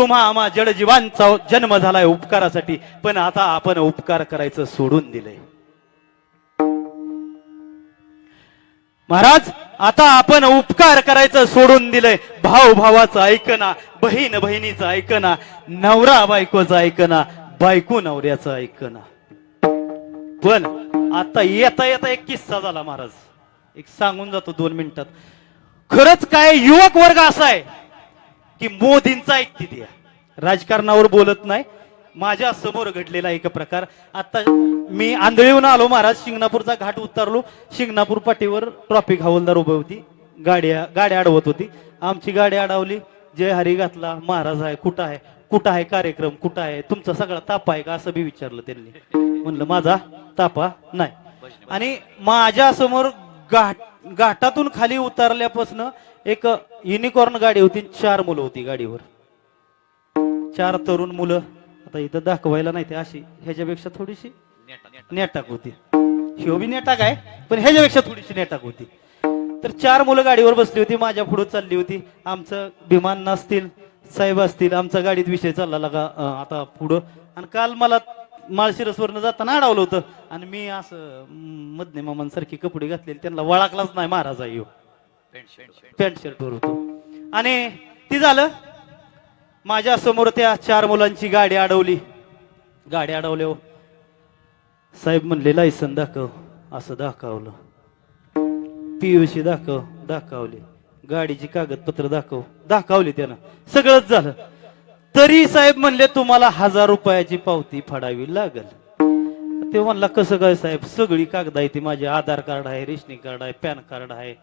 तुम्हा आम्हा जडजीवांचा जन्म झालाय उपकारासाठी, पण आता आपण उपकार करायचं सोडून दिलंय महाराज. आता आपण उपकार करायचं सोडून दिलंय. भाऊ भावाचं ऐकना, बहीण बहिणीचं ऐकना, नवरा बायकोचं ऐकना, बायको नवऱ्याचं ऐकना. पण आता येता येता एक किस्सा झाला महाराज, एक सांगून जातो 2 मिनिटात. खरंच काय युवक वर्ग असा आहे की मोदींचा ऐकते त्या, राजकारणावर बोलत नाही. माझ्या समोर घडलेला एक प्रकार. आता मी आंधळीहून आलो महाराज, शिंगणापूरचा घाट उतरलो. शिंगणापूर पाटीवर ट्रॉफिक हवालदार उभे होती, गाडी अडवत होती. आमची गाडी अडवली, जय हरी घातला. महाराज आहे, कुठं आहे, कुठं आहे कार्यक्रम, कुठं आहे तुमचा सगळा तापा आहे का असं बी विचारलं त्यांनी. म्हणलं माझा तापा नाही. आणि माझ्या समोर घाटातून खाली उतरल्यापासून एक युनिकॉर्न गाडी होती, 4 मुलं होती गाडीवर, 4 तरुण मुलं. आता इथं दाखवायला नाही ते, अशी ह्याच्यापेक्षा थोडीशी नेटाक होती. शिवबी नेटाक आहे पण ह्याच्यापेक्षा थोडीशी नेटाक होती. तर 4 मुलं गाडीवर बसली होती, माझ्या पुढे चालली होती. आमचं विमान नसतील, साहेब असतील, आमचा गाडीत विषय चालला लागा आता पुढं. आणि काल मला माळशिरसवरनं जाताना अडवलं होतं आणि मी असं मधने मामांसारखी कपडे घातलेले, त्यांना वळखलाच नाही महाराज आहे, पॅन्ट शर्टवर होतो. आणि ती झालं माझ्या समोर त्या 4 मुलांची गाडी अडवली. गाडी अडवल्यावर साहेब म्हणले लायसन दाखव, असं दाखवलं. पीयूसी दाखवली. गाडीची कागदपत्र दाखवली त्यानं, सगळंच झालं. तरी साहेब म्हणले तुम्हाला 1000 रुपयाची पावती फाडावी लागल. ते म्हणला कसं काय साहेब, सगळी कागद आहे ती, माझे आधार कार्ड आहे, रेशनिंग कार्ड आहे, पॅन कार्ड आहे,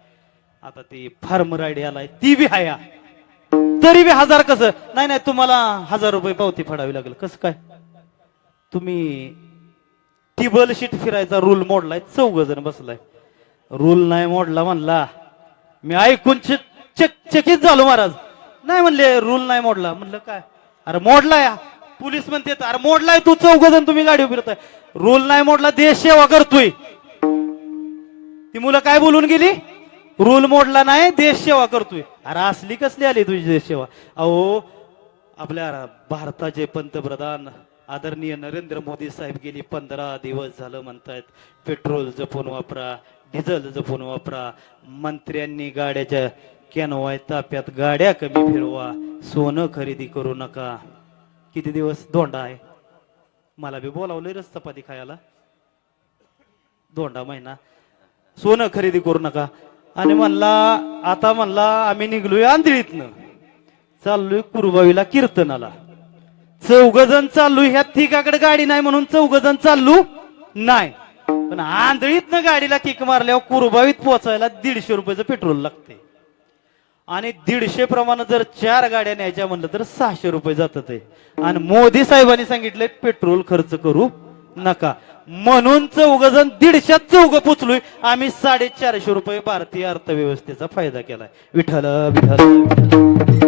आता ती फार्मर आयडी आलाय ती बी आहे, तरी बी 1000 कसं. नाही तुम्हाला 1000 रुपये पावती फाडावी लागेल. कसं काय, तुम्ही टेबल शीट फिरायचा रूल मोडलाय, 4 जण बसलाय. रूल नाही मोडला म्हणला. मी ऐकून चकित झालो महाराज. नाही म्हणले रूल नाही मोडला. म्हणलं काय, अरे मोडलाय. पोलीस म्हणते अरे मोडलाय, तू 4 जण तुम्ही गाडी फिरताय, रूल नाही मोडला, देश सेवा करतोय. ती मुलं काय बोलून गेली, रूल मोडला नाही, देश सेवा करतोय. अरे असली कसली आली तुझी देश सेवा. अहो आपल्या भारताचे पंतप्रधान आदरणीय नरेंद्र मोदी साहेब गेली 15 दिवस झालं म्हणतायत पेट्रोल जपून वापरा, डिझेल जपून वापरा. मंत्र्यांनी गाड्याच्या कॅनवाय ताप्यात गाड्या कमी फिरवा, सोनं खरेदी करू नका. किती दिवस धोंडा आहे, मला बी बोलावलंय रस चपाती खायला. धोंडा महिना, सोनं खरेदी करू नका. आणि म्हणला आता म्हणला आम्ही निघलोय आंधळीतनं, चाललोय कुरबावीला कीर्तनाला. 4 जण चाललो, ह्या ठिकाकडे गाडी नाही म्हणून 4 जण चाललो नाही. पण आंधळीतनं गाडीला किक मारल्यावर कुरबावीत पोहोचायला 150 रुपयाचं पेट्रोल लागते. आणि 150 प्रमाणे जर 4 गाड्या न्यायच्या म्हणलं तर 600 रुपये जातात. आणि मोदी साहेबांनी सांगितलंय पेट्रोल खर्च करू नका, म्हणून 4 जण 150 4 पोचलोय आम्ही. 450 रुपये भारतीय अर्थव्यवस्थेचा फायदा केलाय. विठ्ठल विठ्ठल.